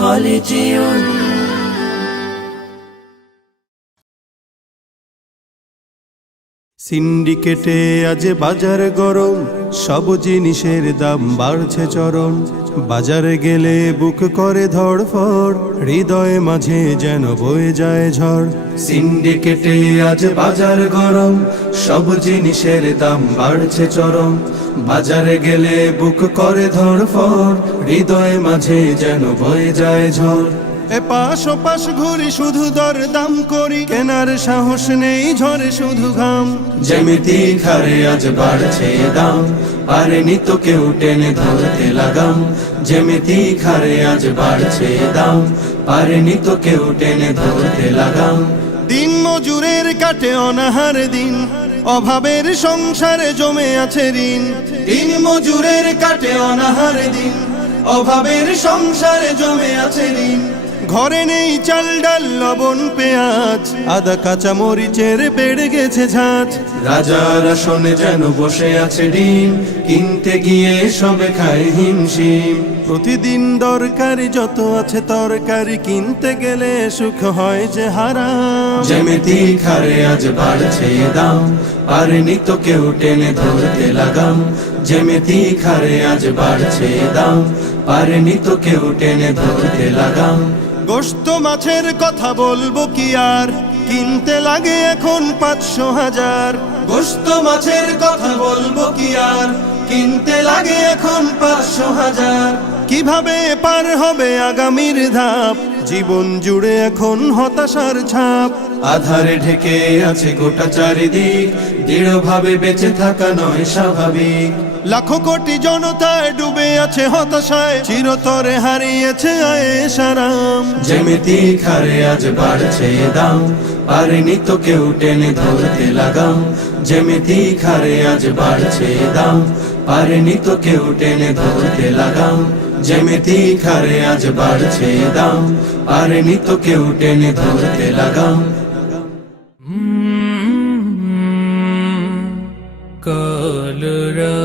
Holy Tune. সিন্ডিকেটে আজ বাজার গরম, সব জিনিসের দাম বাড়ছে চরম। বাজারে গেলে বুক করে ধড়ফড়, হৃদয় মাঝে যেন বয়ে যায় ঝড়। সিন্ডিকেটে আজ বাজার গরম, সব জিনিসের দাম বাড়ছে চরম। বাজারে গেলে বুক করে ধড়ফড়, হৃদয় মাঝে যেন বয়ে যায় ঝড়। এপাশ ওপাশ ঘুরি শুধু দর দাম করি, কেনার সাহস নেই ঝরে শুধু ঘাম। যেমিতি খারে আজ বাড়ছে দাম, পারেনি তো কেউ টেনে ধরতে লাগাম। যেমিতি খারে আজ বাড়ছে দাম, পারেনি তো কেউ টেনে ধরতে লাগাম। দিন মজুরের কাটে অনাহার দিন, অভাবের সংসারে জমে আছে ঋণ। দিন মজুরের কাটে অনাহার দিন, অভাবের সংসারে জমে আছে ঋণ। ঘরে নেই চাল ডাল লবণ পেঁয়াজ, আদা কাঁচা মরিচের বেড়ে গেছে ঝাঁজ। রাজার আসনে যেন বসে আছে ডিম, কিনতে গিয়ে সবে খায় হিমশিম। প্রতিদিন দরকারি যত আছে তরকারি, কিনতে গেলে সুখ হয় যে হারাম। যেমিতি খারে আজ বাড়ছে দাম, পারেনি তো কেউ টেনে ধরতে লাগাম। যেমিতি খারে আজ বাড়ছে দাম, পারেনি তো কেউ টেনে ধরতে লাগাম। গোশত মাছের কথা বলবো কি আর, কিনতে লাগে এখন ৫০০,০০০। গোশত মাছের কথা বলবো কি আর, কিনতে লাগে এখন ৫০০,০০০। কিভাবে পার হবে আগামীর ধাপ, জীবন জুড়ে এখন হতাশার ছাপ। আধারে ঢেকে আছে গোটা চারিদিক, দৃঢ়ভাবে বেঁচে থাকা নয় স্বাভাবিক। লাখো কোটি জনতায় ডুবে আছে হতাশায়, চিরতরে হারিয়েছে আয়েশ আরাম। যেমিতি খারে আজ বাড়ছে দাম, পারেনি তো কেউ টেনে ধরতে লাগাম। যেমিতি খারে আজ বাড়ছে দাম, পারেনি তো কেউ টেনে ধরতে লাগাম। যেমিতি খারে আজ বাড়ছে দাম, পারেনি তো কেউ টেনে ধরতে লাগাম। কলরা